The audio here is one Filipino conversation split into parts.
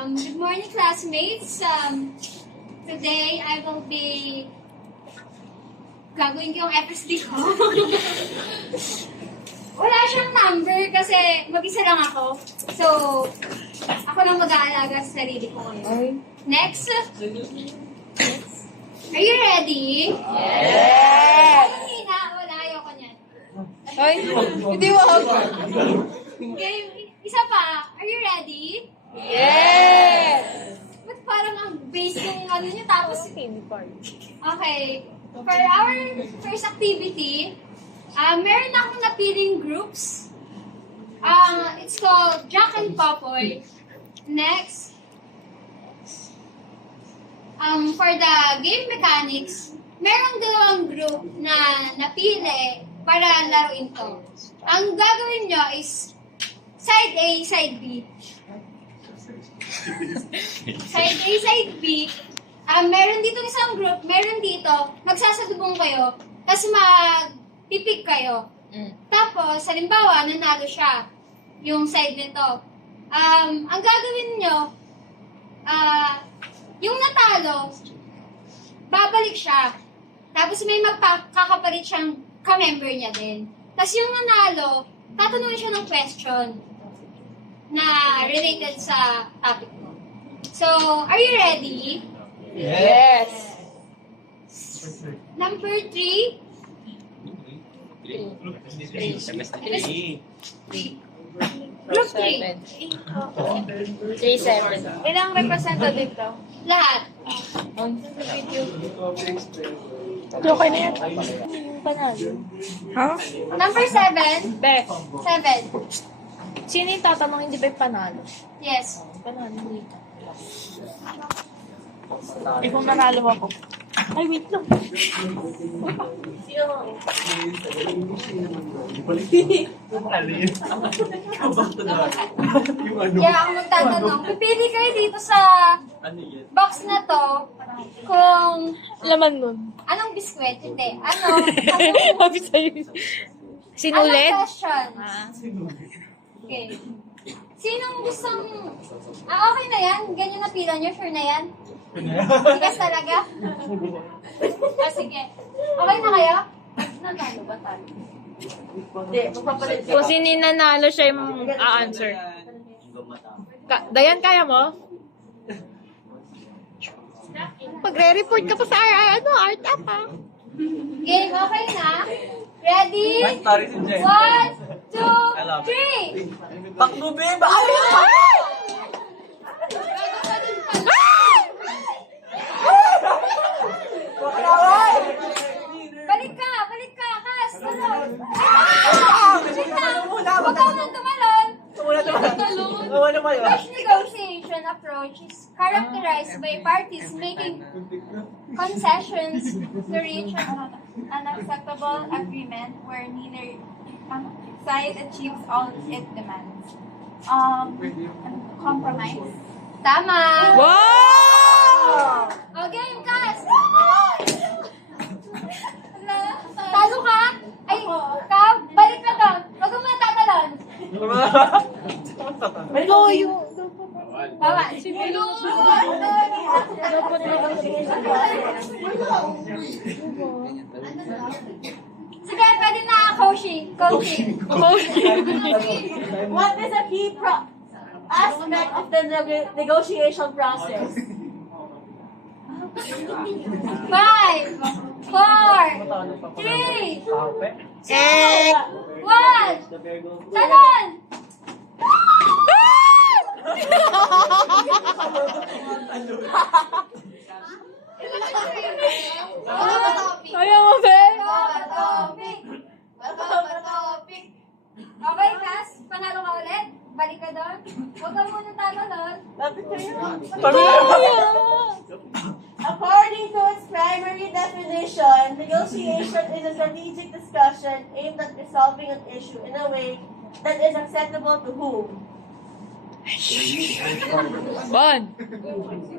Good morning, classmates. Today, I will be gagawin ko yung FSD ko. Wala siyang number kasi mag-isa lang ako. So, ako lang mag-aalaga sa sarili ko ngayon. Next. Are you ready? Yes! Ay, hina. Wala, ayoko niyan. Ay, hindi wag. Okay, isa pa. Are you ready? Yes! Ba't parang ang base ng ano niya tapos... Okay. For our first activity, meron akong napiling groups. It's called Jack and Popoy. Next, for the game mechanics, merong dalawang group na napili para laruin to. Ang gagawin nyo is side A, side B. Side A, side B. Meron dito isang group, meron dito, magsasalubong kayo, tapos mag-pipick kayo. Tapos, halimbawa, nanalo siya, yung side nito. Ang gagawin nyo, yung natalo, babalik siya. Tapos may magkakapalit siyang ka-member niya din. Tapos yung nanalo, tatanungin siya ng question na related sa topic mo. So, are you ready? Yes! Number 3. Group 3. 3-7. Ilang representative daw? Lahat. Okay na yan. Panalo. Ha? Number 7. Bek. 7. Sino yung tatanong hindi ba yung panalo? Yes. Panalo. Kung nanalo ako. Ay, wait lang. Yeah, ako magtatanong. Pipili kayo dito sa box na to kung Laman nun. anong biskwit. Hindi. Anong Sabi sa'yo. Sinulit? question. Okay. Sinong gustong... okay na yan? Ganyan na pila nyo? Sure na yan? Tigas talaga? Sige. Okay na kayo? Nanalo ba tayo? Hindi, magpapalit Kung sino yung nanalo siya yung a-answer. Dayan, kaya mo? Pagre-report ka pa sa art up, ha? Game, okay na? Ready? 1, 2, 3! Paklubi! Bakit? Balik ka, Kas! Talon! Wait lang! Huwag ka nang tumalon! Such negotiation approach is characterized by parties making concessions to reach an acceptable agreement where neither side achieves all it demands. Compromise. Tama! Wow! Okay, Kas! Talo ka? Ay, balik ka doon. Huwag mo tatalon. Loyo. Bawa. Sige, pwede na coaching. What is a key aspect of the negotiation process? 5, 4, 3, 2, 1. Talon! Kaya mo, Ben? Topic. Okay, Kas? Panalo ka ulit? Balik ka doon? Huwag ka muna tatalon. Lapit kayo. Kaya! According to its primary definition, negotiation is a strategic discussion aimed at resolving an issue in a way that is acceptable to whom? 1,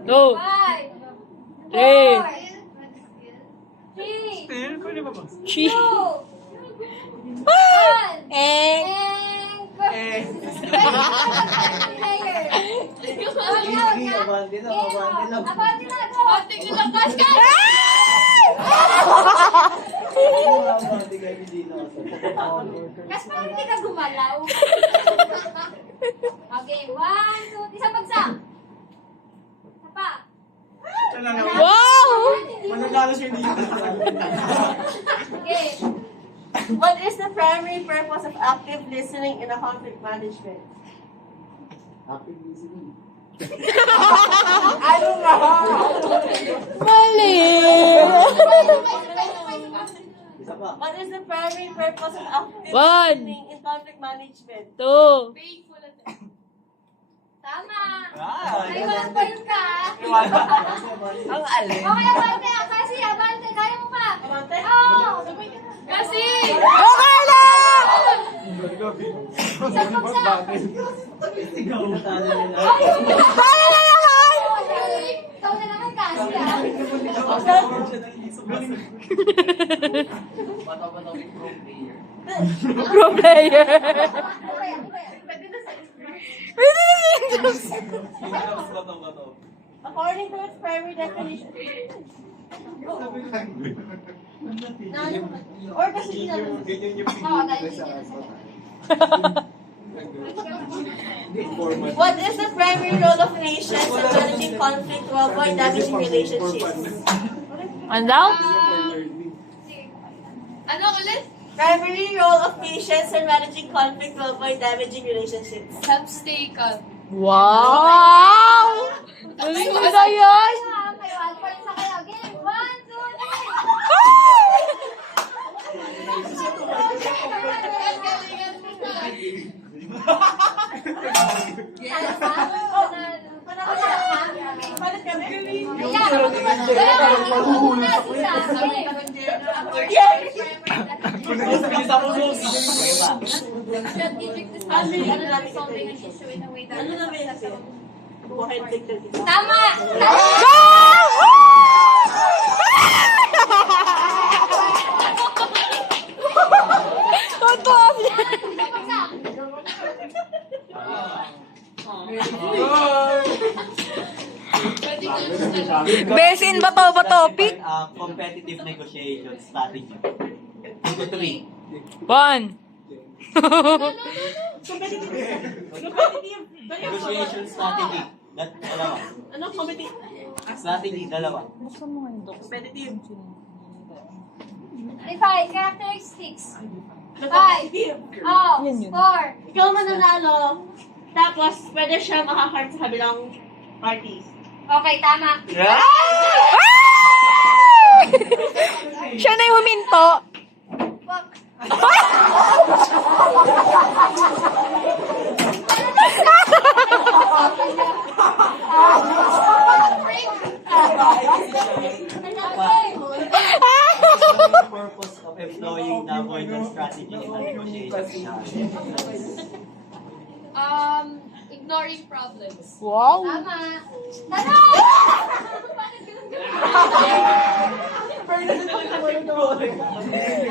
2, 5, 4, 3, 2, 1. Eh. And go. Player. Abante lang, abante lang. Abante na, go! Abante lang, gas ka! Abante kayo, hindi na ako. Kasi parang hindi ka gumalaw. Okay, 1, 2, isang bagsak. Isa pa. Wow! Mananalo siya dito. Okay. What is the primary purpose of active listening in a conflict management? Active listening. Ano nga? Mali! Isa pa. What is the primary purpose of active One. listening in conflict management? 2. Tama. Ah, May 1 point ka. ang alin. Okay, abante. Kasi abante. Kaya mo pa. Abante? Oo. Kasi. Okay lang! Isang bagsak. Natalo nila. Kaya na naman! Ikaw na naman kasi ah. Pro player. According to its primary definition. Or kasi sinabi. Oo, dahil hindi na sila. What is the primary role of nations in managing conflict to avoid damaging relationships? Ano daw? Ano ulit? Primary role of nations in managing conflict to avoid damaging relationships. Help stay calm. Wow! Galing mo na yan! May 1 point sa kayo. Game. 1, 2, 3. Tama! Totoo! Besin ba to ba topic? Competitive negotiation strategy. 3. 1. Negotiation strategy. Dalawa. Ano? Competitive. Strategy, dalawa. Competitive. 5 characteristics. 5. Competitive. Oh, Yan yun. 4. Ikaw mananalo. Tapos, pwede siya makaharm sa kabilang parties. Okay, tama. Siya na yung huminto. Fuck. Purpose of employing the avoidance strategy in a negotiation. Ignoring problems. Wow! Tama. Tama!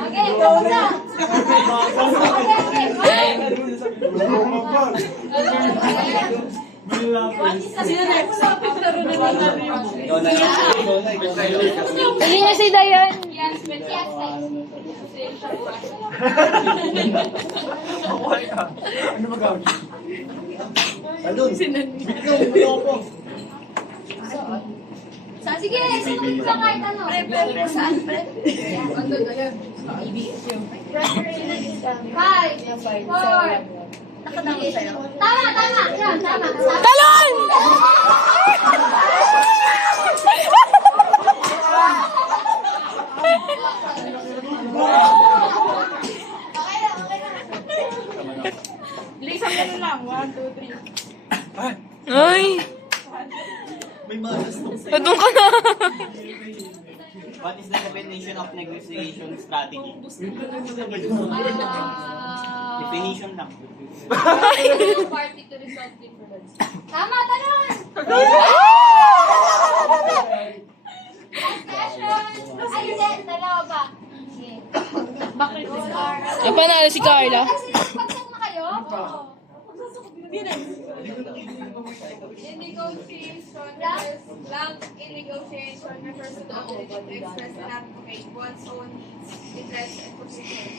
Okay, tapos na. Sino next? Hindi niya si Dayan. Yes, yes, yes. Ano magawin? Alun! Bigyan mo! Sige, sumunod ka kahit ano. Saan? 5, 4. Tama, tama. Yan, tama. Talon! Okay na, okay na. Isang ganun lang. 1, 2, 3. Ay! May malas to. Doon ka na. What is the definition of negotiation strategy? Definition lang. Party to resolve difference. Tama, talon! Last question. Ay, hindi. Dalawa pa. Okay. Bakit? Napanalo si Carla. Pagsok na kayo? Oo. Hindi negotiation refers blank in negotiation refers to the ability to express and advocate one's own needs, interests, and positions.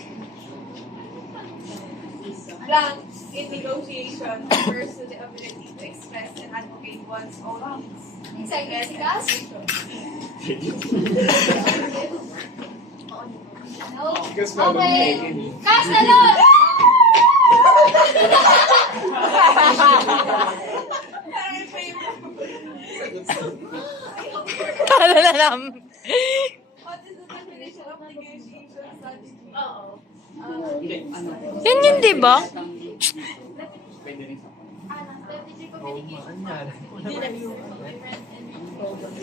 Blank in negotiation refers to the ability to express and advocate one's own needs, Executive interests, si and Gus? positions. No? Okay. Gus, talon! Ano na lang. What is the definition of negotiation strategy? Yan yun, di ba?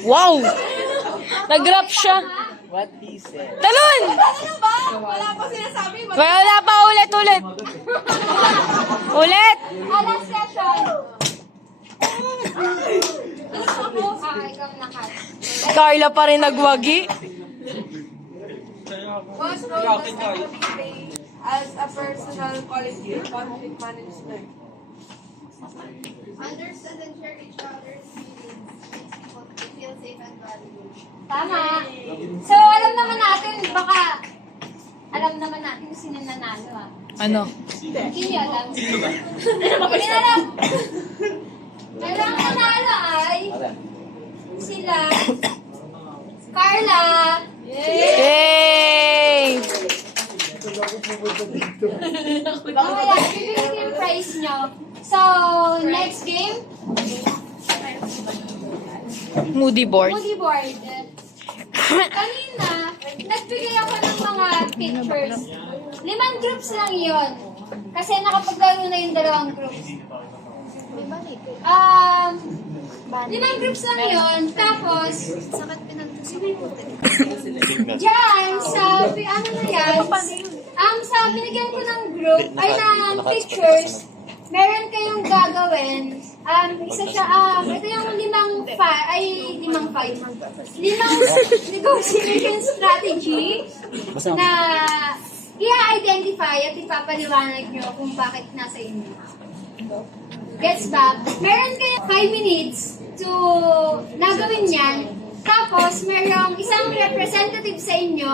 Wow! Nag-rap siya. What he said. Talon! Ano ba? Wala pa sinasabi. Wala pa, ulit. Ulit! Last session. Ikaw na, Kat. Carla pa rin nagwagi. What role does empathy play as a personal quality in conflict management? Understand and share each other's feelings makes people feel safe and valued. Tama. So, alam naman natin kung sino nanalo, ah. Ano? Hindi niyo alam. Hindi na alam. Pero ang nanalo ay sila Carla. Yay! Mamaya, bibigyan ko yung prize nyo. So, next game, Moody board. Moody board. Kanina, nagbigay ako ng mga pictures. 5 groups lang yun. Kasi nakapaglaro na yung 2 groups. 5 groups lang yun. Tapos, dyan, sa, ano na yan, sa binigyan ko ng group, ay ng pictures, meron kayong gagawin. Isa siya, ito yung 5 negotiation strategy na i-identify at ipapaliwanag nyo kung bakit nasa inyo. Gets ba? Meron kayong 5 minutes to nagawin yan. Tapos, merong isang representative sa inyo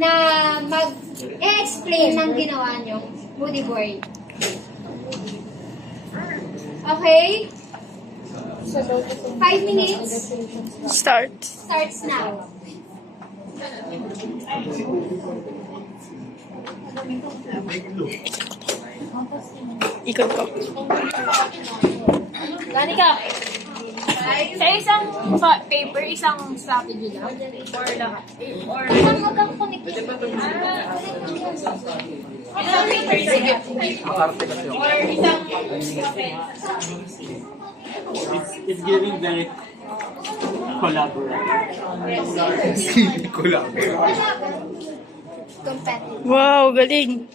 na mag-explain ng ginawa nyo. Moody board. Okay? 5 minutes. Start. Starts now. Ikot ko. Gani ka? Sa isang paper, isang strategy lang? Or lahat? Or Isang magkakunik yun. isang paper, sige. Or isang It's giving very collaborative. Competitive. Wow, galing.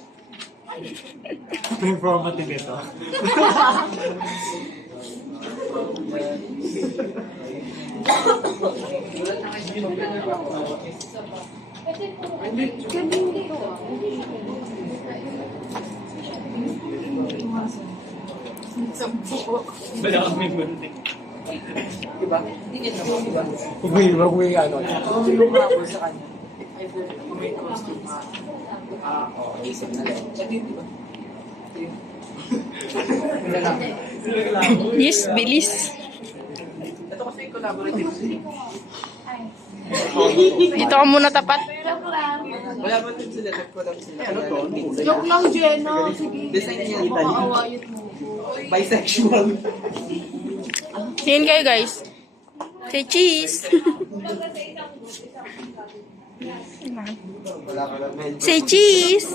Informative ito. Wala kami muntik. Huwag ano. Yung habol sa kanya. Kung may costume isip na lang. Di ba? Yes, bilis. Ito kasi collaborative. Dito ka muna tapat. Wala ba din sila? Nag-collab sila. Ano to? joke lang, Jenna. Sige. Design niya. Makakawayot mo. Bisexual. Tingin kayo, guys. Say cheese. Say cheese.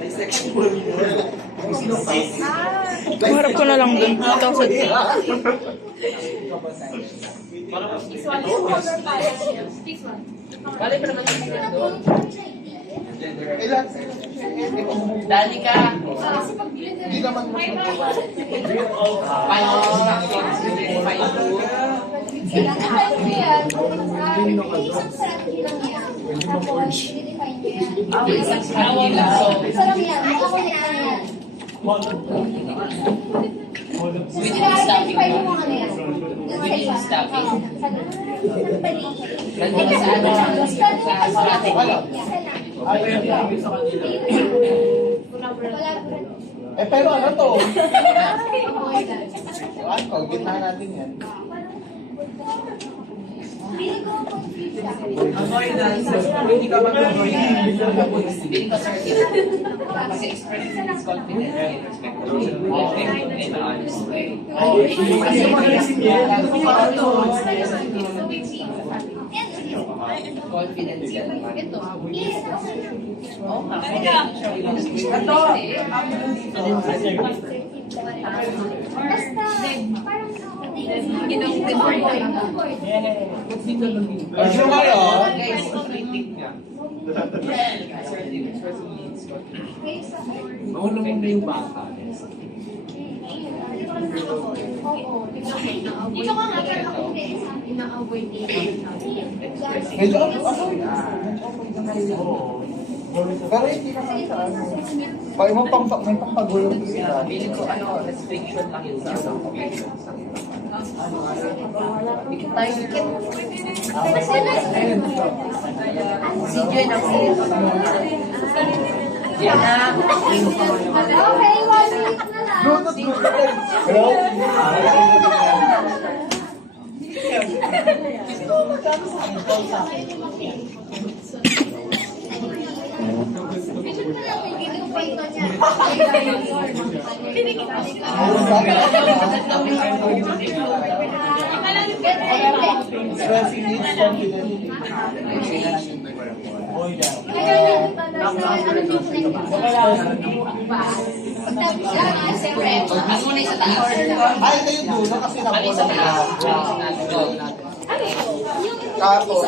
Bisexual. Harap ko na lang dun. Ito sa... Bali pa naman yung mga doon. Dali ka. Hindi naman mo. Ilang time ko yan? Isang strategy lang yan. Tapos, i-define nyo yan. Sarap yan. Ako yan. I-define mo ano yan. Eh, pero ano to? Ano, gitna natin yan. Avoidance. Hindi ka mag-avoid. Hindi ka kasi expressing his confidence in respect to in an honest way. Confidence yan. Ayun kayo. Guys, critic nga. Mauna muna yung bata. Dito ka nga, pero ako hindi. Medyo ako. Pero hindi naman sa ano. Pag may pampagulong ko sila. Feeling ko restriction lang yun sa Okay, 1 minute na lang. Hello? Stressing needs confidence. Ay, ito yung dulo kasi nabola na. Tapos,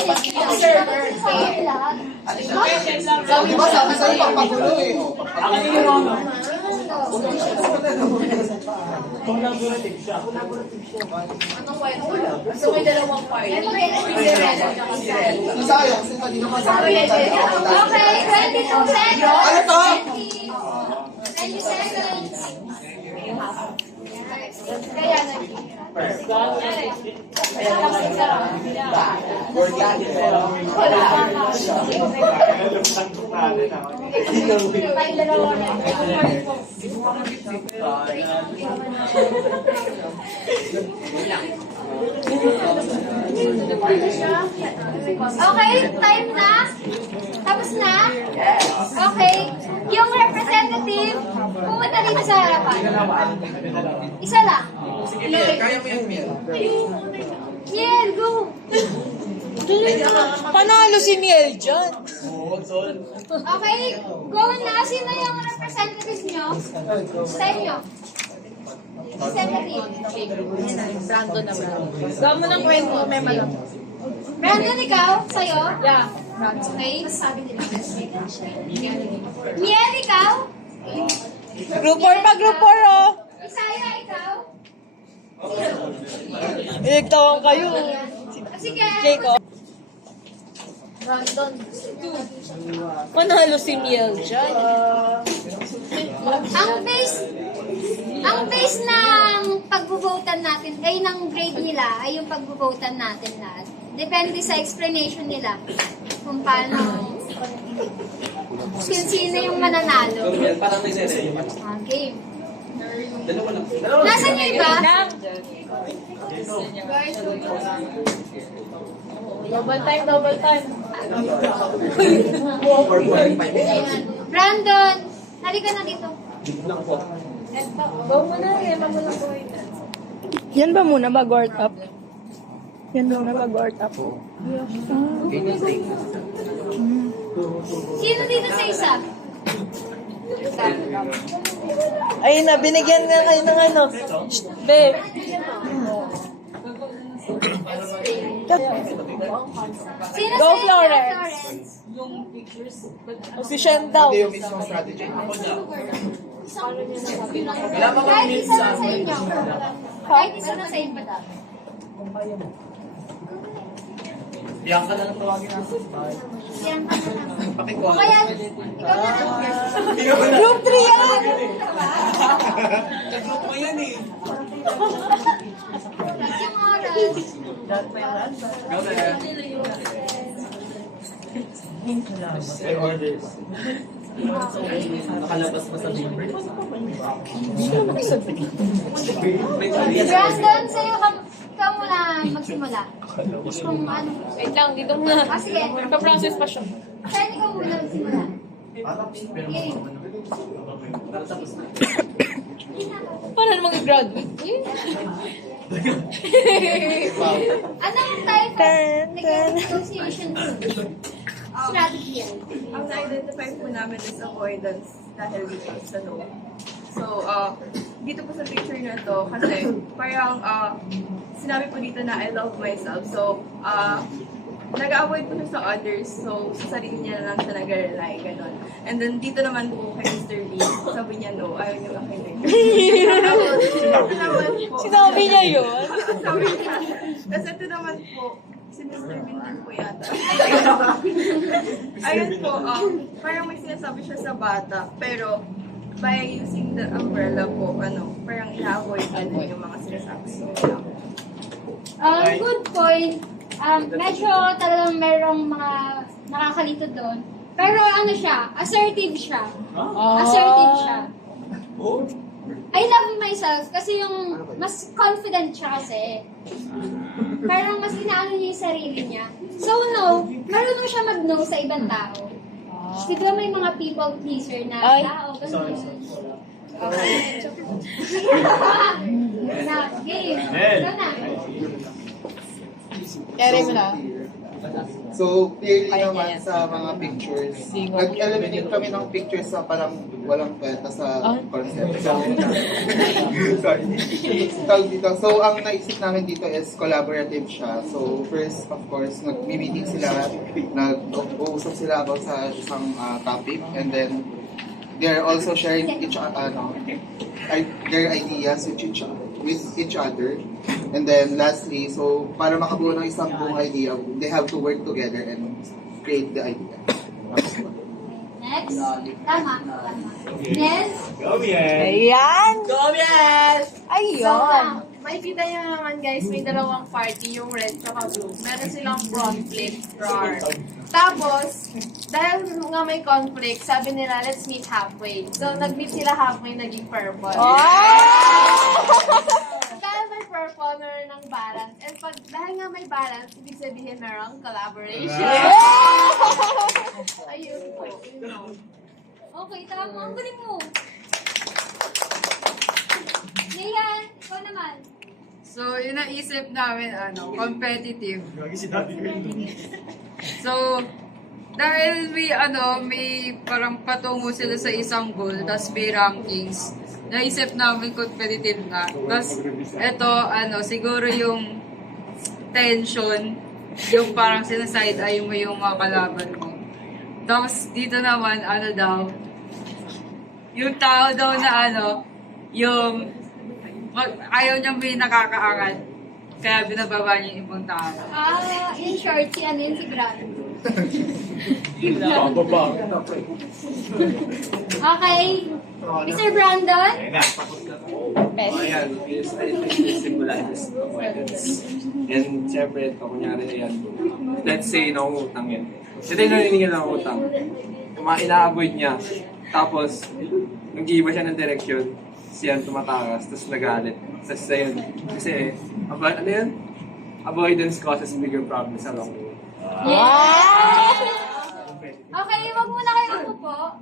di ba sabi sa'yo pampagulo eh. Sayang, kasi hindi naman sabi Okay, 22 seconds. Ano to? 20 seconds. Okay, time na? Tapos na? Okay. Yung representative, pumunta dito sa harapan. Isa lang. Kaya mo yung meal. Miel, go! Panalo si Miel dyan. Okay, go na. Sino yung representative nyo? Sa inyo. Representative. Brandon na Brandon. Gawa mo ng kwento, may malam. Brandon, ikaw? Sa'yo? Yeah. Okay. Miel, ikaw? Group 4 pa, group 4 oh. Isaya, ikaw? Inigtawan kayo. Sige. Jacob. Panalo si Miel dyan. Ang base ng pagbuvotan natin, ay ng grade nila, ay yung pagbuvotan natin lahat. Depende sa explanation nila kung paano, sino yung mananalo. Okay. Nasaan yung iba? Double time, double time. Brandon, halika na dito. Go mo na, Emma mo lang go. Yan ba muna mag-work up? Yan muna mag-work up. Sino dito sa isa? Ay na, binigyan nga kayo ng ano. Shh, babe. Sino Go, sa inyo, Florence. O si Shen daw. Hindi yung mismong strategy. Kahit isa lang sa inyo. Kahit isa lang sa inyo. Bianca na lang tawagin natin. Yan. O kaya, ikaw na lang. Group 3 yan! Nag-group mo yan eh. Yung oras. Go there. I orders. Nakalabas mo sa paper. Brandon, sa'yo ka muna magsimula. Kung ano. Wait lang, dito muna. Sige. Pa-process pa siya. Saan ikaw muna magsimula? Game. Paano naman mag-graduate? Anong type of negotiation strategy yan? Ang na-identify po namin is avoidance dahil dito sa no. So, dito po sa picture na to, kasi parang sinabi po dito na I love myself. So, nag-avoid po siya sa others. So, sa sarili niya lang siya nag-rely, gano'n. And then, dito naman po kay Mr. B, sabi niya no, ayaw niya makinig. Sinabi niya yun? Sabi niya. Kasi ito naman po, si Mr. Bean din po yata. Ayun po, parang may sinasabi siya sa bata, pero by using the umbrella po, parang i-avoid yung mga sinasabi niya. Good point. Medyo talagang merong mga nakakalito doon. Pero ano siya, assertive siya. Assertive siya. I love myself kasi yung mas confident siya kasi. Parang mas inaano niya yung sarili niya. So no, marunong siya mag-no sa ibang tao. Di ba may mga people pleaser na tao? Okay. Na, game. Ito na. Carry mo na. So, clearly naman sa mga pictures, nag-eliminate kami ng pictures na parang walang kwenta sa concept. So, sorry. So, ang naisip namin dito is collaborative siya. So, first, of course, nag-meeting sila, nag-uusap sila about sa isang topic, and then they're also sharing their ideas with each other. And then lastly, so para makabuo ng isang buong idea, they have to work together and create the idea. Next. Tama. Next. Go, yes! Ayan! Go, yes! Ayun! Makikita niyo naman guys, may dalawang party, yung red at blue. Meron silang conflict. Tapos, dahil nga may conflict, sabi nila, let's meet halfway. So, nag-meet sila halfway, naging purple. Dahil may purple, meron ng balance. And dahil nga may balance, ibig sabihin merong collaboration. Ayun po. Okay, tama. Ang galing mo. Nian, ikaw naman. So, yung naisip namin, competitive. So, dahil may parang patungo sila sa isang goal, tapos may rankings, naisip namin competitive na. Tapos, siguro yung tension, yung parang sinaside-eye mo yung mga kalaban mo. Tapos, dito naman, yung tao daw na yung ayaw niyang may nakakaangat. Kaya binababa niya yung ibang tao. In short, si Brad. Okay. Mr. Brandon? Ayan, simula is avoidance. And siyempre, kunyari na yan. Let's say, nangungutang yan. Kasi naniningil ng utang. Ina-avoid niya. Tapos, nag-iiba siya ng direksyon. Siyan tumatakas, tapos nagalit. Tapos ayun. Kasi, avoidance causes bigger problems along the way. Okay, wag muna kayo umupo.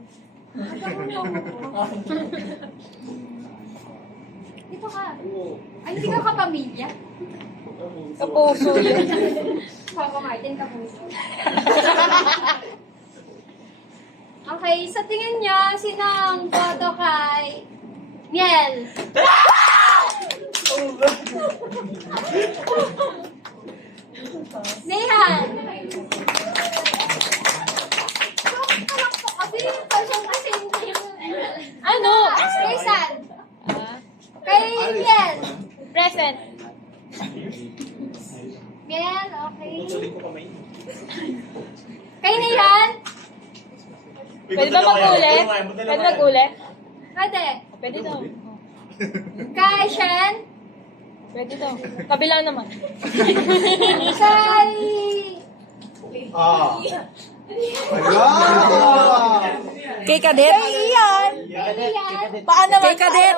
Dito ka. Ay, hindi ka kapamilya. Kapuso yun. Papa Martin, kapuso. Okay, sa tingin niyo, sino ang boto kay Miel? Nehan! Ano? Kay San? Kay Miel? Present. Miel, okay. Kay Nehan? Pwede ba mag-uli? Pwede mag-uli? Pwede. Pwede daw. Kay Shen. Pwede daw. Kabila naman. Kay... Kay Kadet? Kay Ian. Paano naman? Kay Kadet?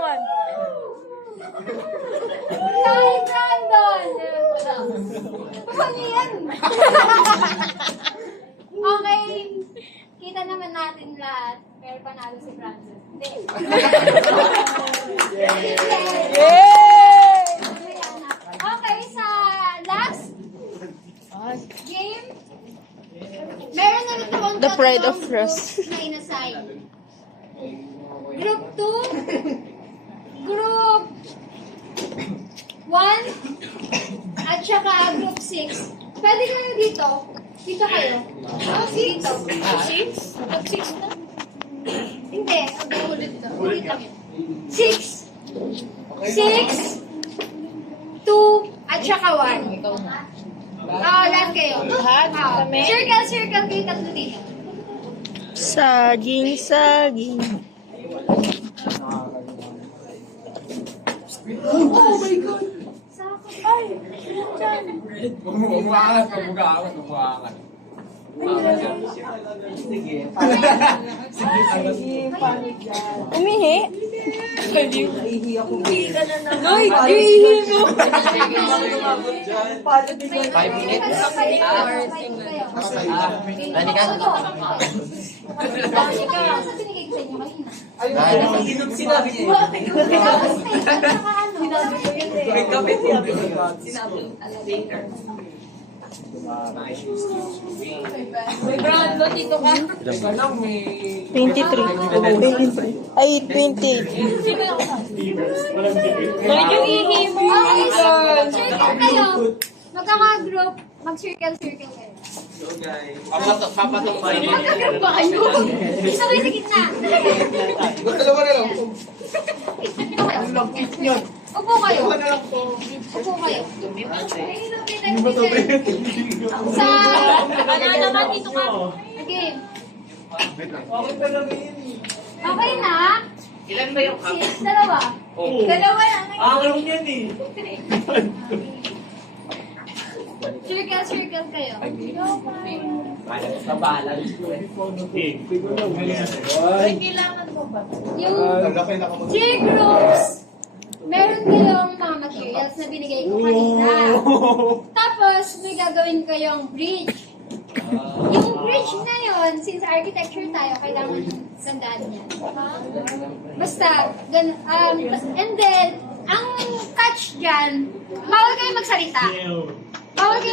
Kay Brandon. Ano yan? Okay. Kita naman natin lahat. Pero panalo si Brandon. Hindi. Yay! Okay, sa last game, meron na ito ang The Pride of tatlong Rose. groups na inassign. Group 2, Group 1, at saka Group 6. Pwede kayo dito. Dito kayo. Dito. 6? Group 6 na? Hindi. Ulit lang yun. 6. 6, 2, at saka 1. Lahat kayo. Circle kayo tatlo dito. Saging. Umuangat. Umihi? Uy, ihi mo! 5 minutes. Nani ka? Sa binigay ko sa inyo kanina. Sinabi niya. May kapit yan. Uy, Brando, dito ka. 23. Ay, 28. Uy, yung ihi mo. Okay, so, circle kayo. Magkaka-group. Mag-circle kayo. Papatong ba yun? Magka-group ba kayo? Isa kayo sa gitna. Dalawa na lang. Upo kayo. Upo kayo. Sa... Ano naman, dito ka. Okay. Okay na? Ilan ba yung cup? 6, dalawa. Dalawa lang. Alam yan eh. Circle kayo. Kabalance. Yung 3 groups, meron kayong mga materials na binigay ko kanina. Tapos, may gagawin kayong bridge. Yung bridge na yun, since architecture tayo, kailangan gandaan niya. Basta, and then, ang catch dyan, bawal kayo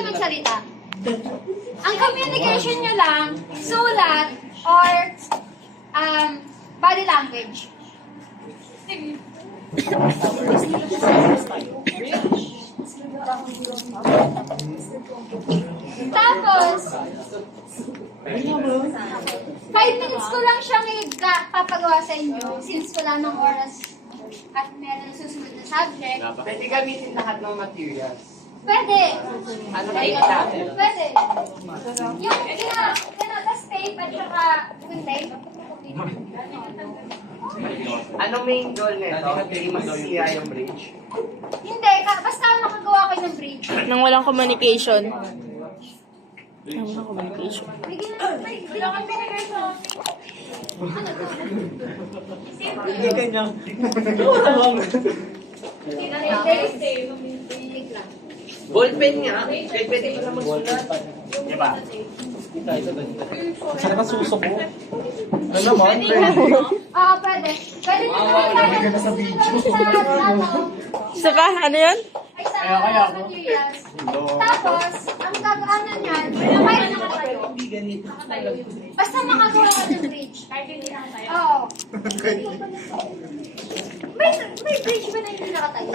magsalita. Ang communication nyo lang, sulat or body language. Tapos, 5 minutes ko lang siyang papagawa sa inyo since wala nang oras at meron susunod na subject. Pwede gamitin lahat ng materials. Pwede. Ano ba yung natin? Pwede. Yung tas tape at saka yung tape. Anong main goal nito? Hindi masisira yung bridge? Hindi, basta makagawa kayo ng bridge. Nang walang communication. Bigyan na, bilang ang binigay sa Ballpen nga. Pwede ko na magsulat. Diba? Saan ba susok mo? Ano naman? Pwede. Pwede na sa video. Isa pa? Ano yun? Ay, sa materials. Tapos, ang gagaanan niyan, kahit nakatayo. Basta makagawa ka ng bridge. Kahit hindi nakatayo. Oo. May bridge ba na hindi nakatayo?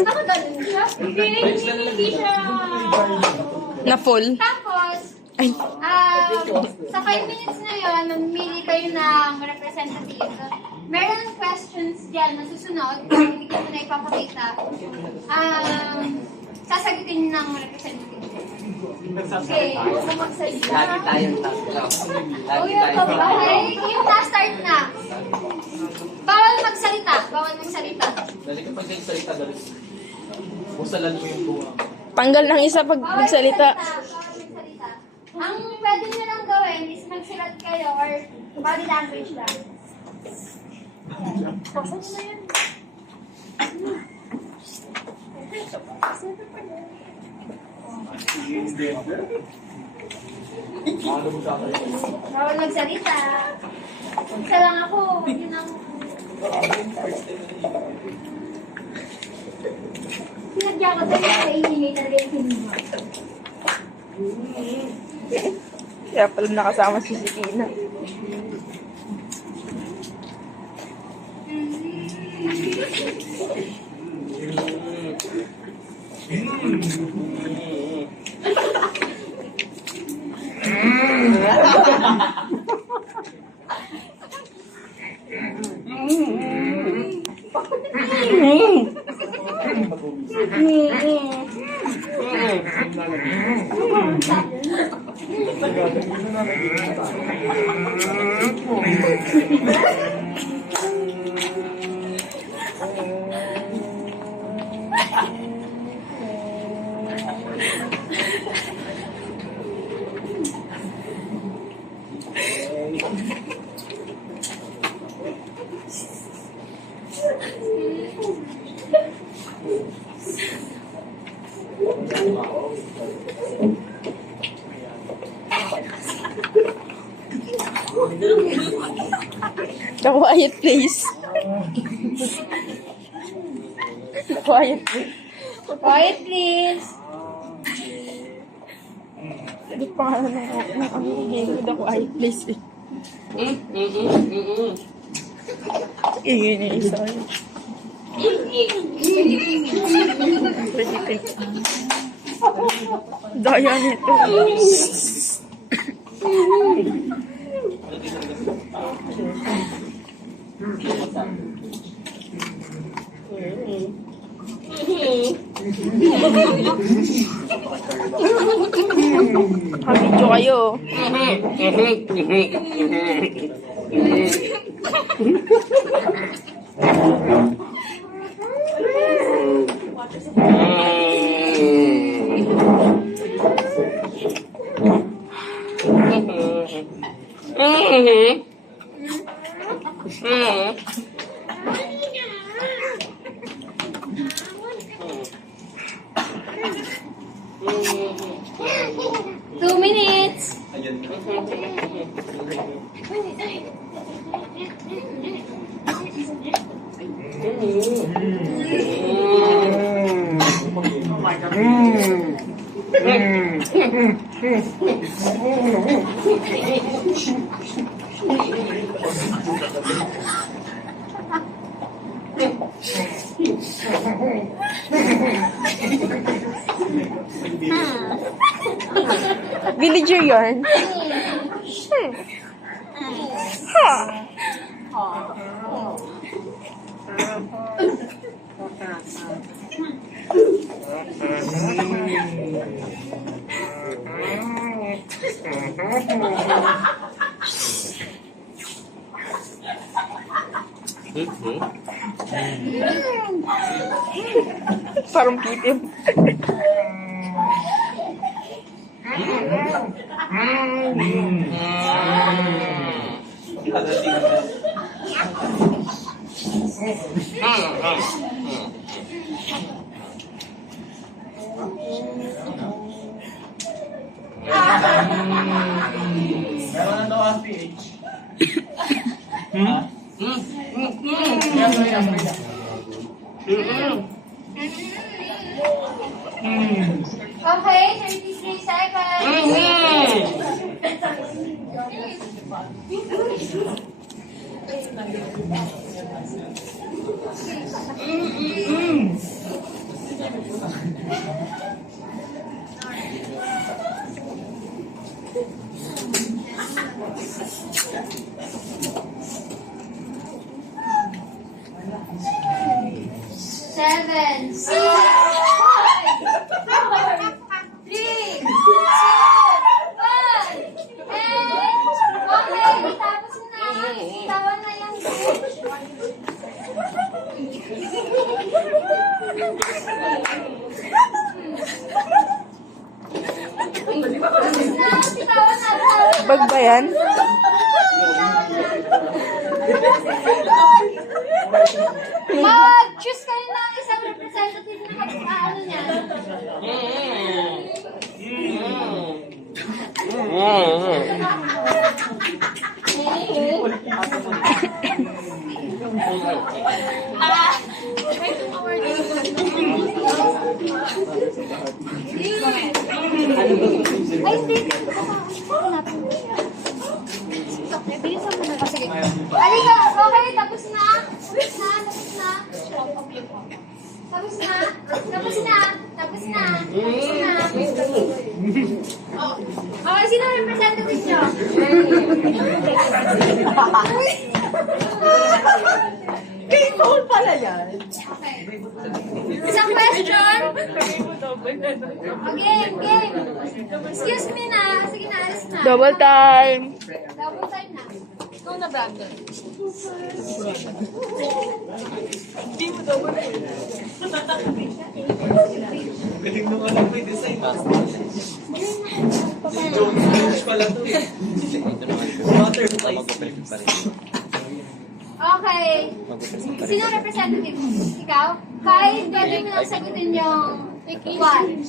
Nakaganon siya. Hindi siya... Na full? Tapos, sa 5 minutes na yun, mamimili kayo ng representative. Meron questions dyan na susunod. Hindi ko na ipapakita. sasagutin ng representative. Okay. Lagi tayong tatlo. Lagi tayong Okay, yung na-start na. Bawal magsalita. Bawal magsalita. Dali kapag nagsalita, dali. Busalan mo yung bunga. Tanggal ng isa pag Bawal magsalita. Bawal magsalita. Ang pwede nyo lang gawin is magsulat kayo or body language lang. Pasan nyo na yun. Bawal magsalita. Isa lang ako. Yun ang... Sinadya ko tayo sa inimate na rin sinuha. Kaya pala nakasama si Tina. The quiet place. The quiet place. Quiet please. Ano pangalan ng game? The quiet place eh. Ingin niya isa. Daya nito. Kabidyo kayo. Two minutes. Villager yarn. Parang pitim. Okay, 33 seconds. Seven, 6, 5, yan? Mag-choose kayo ng isang representative na ano niya. Ay, hindi. Sige. Halika, okay, tapos na. Tapos na. Tapos na. Tapos na. Tapos na. Okay, sino ang representative nyo? Painful pala yan. Okay. Isang question. Game. Excuse me na. Sige na, alis na. Double time. Double time na. Ikaw na, Brandon. Galing nung alam mo yung design. Jones pala to eh. Butterfly. Okay. Sino ang representative? Ikaw? Kahit pwede mo lang sagutin yung one.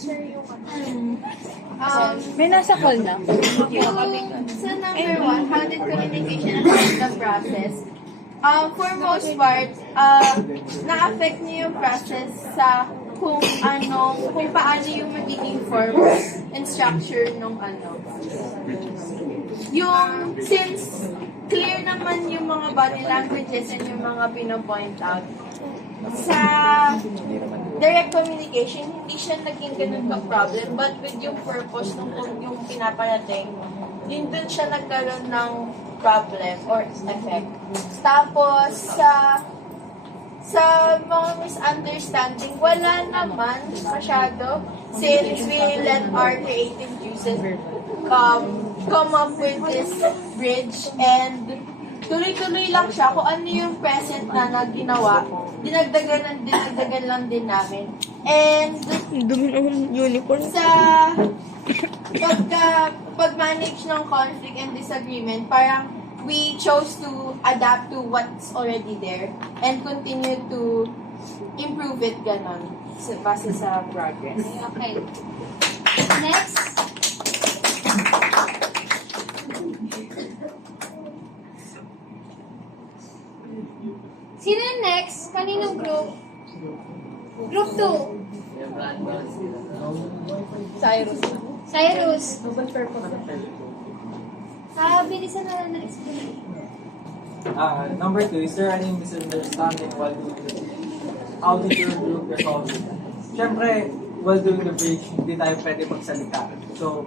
May nasa call na. So number one, how did communication affect the process? For most part, na-affect niyo yung process sa kung paano yung magiging form and structure nung Yung, since clear naman yung mga body languages and yung mga pinopoint out, sa direct communication, hindi siya naging ganun ka-problem, but with yung purpose nung yung pinaparating, yun dun siya nagkaroon ng problem or effect. Tapos, sa mga misunderstanding, wala naman masyado since we let our creative juices come up with this bridge and tuloy-tuloy lang siya kung ano yung present na ginawa. Dinagdagan lang din namin. And Dumi ng uniform. sa pag-manage ng conflict and disagreement, parang we chose to adapt to what's already there and continue to improve it ganon base sa progress. Okay. Next. Sino yung next? Kaninong group? Group 2. Cyrus. Bilisan na lang na explain. Number 2, is there any misunderstanding while doing the how did your group resolve it? Siyempre, while doing the bridge, hindi tayo pwede magsalita. So,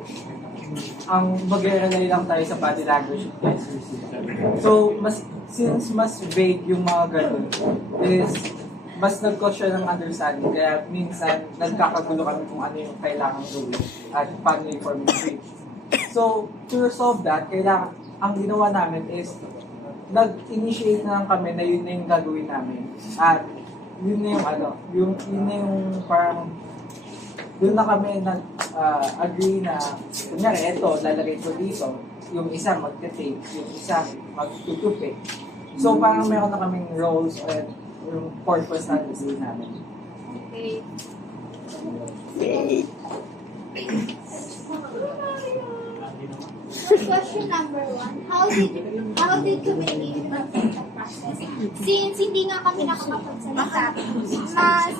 ang mag-relay lang tayo sa body language of gestures. So, since mas vague yung mga ganun, is mas nag-cause siya ng understanding. Kaya minsan, nagkakagulo kami kung ano yung kailangan gawin at paano yung form yung bridge. So, to resolve that, ang ginawa namin is nag-initiate na lang kami na yun na yung gagawin namin. At yun na yung yun na yung parang doon na kami nag-agree na kunyari, eto, lalagay ko dito, yung isa magte-tape, yung isa magtutupi. So, parang meron na kaming roles at yung purpose na design namin. Okay. Question number 1, how did communication affect the process? Since hindi nga kami nakakapagsalita, mas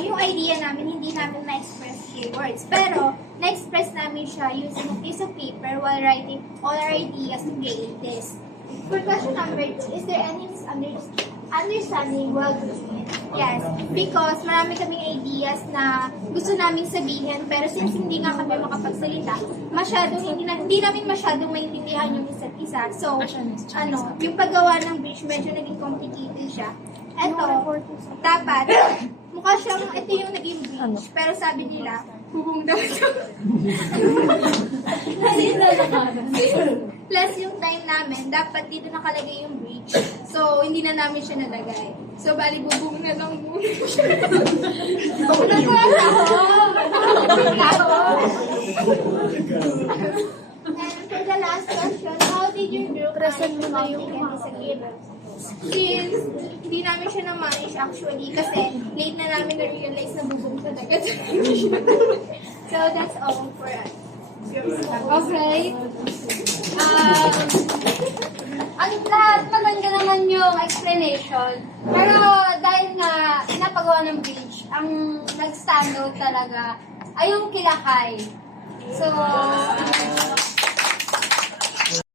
yung idea namin, hindi namin na-express through words. Pero, na-express namin siya using a piece of paper while writing all our ideas to create this. For question number 2, is there any misunderstanding while doing it? Yes, because marami kaming ideas na gusto naming sabihin, pero since hindi nga kami makapagsalita, hindi namin masyadong maintindihan yung isa't isa. So, yung paggawa ng bridge, medyo naging complicated siya. Dapat, mukha siyang, ito yung naging bridge, pero sabi nila, hubong daw ito. Plus yung time namin, dapat dito nakalagay yung bridge. So, hindi na namin siya nalagay. So, bali bubong na lang muna siya. And for the last question, Present mo na yung since hindi namin siya na-manage actually kasi late na namin na-realize na bubong talaga. So that's all for us. Okay. Ang lahat maganda naman yung explanation. Pero dahil nga napagawa ng bridge, ang nag-stand out talaga ay yung kilakay. So,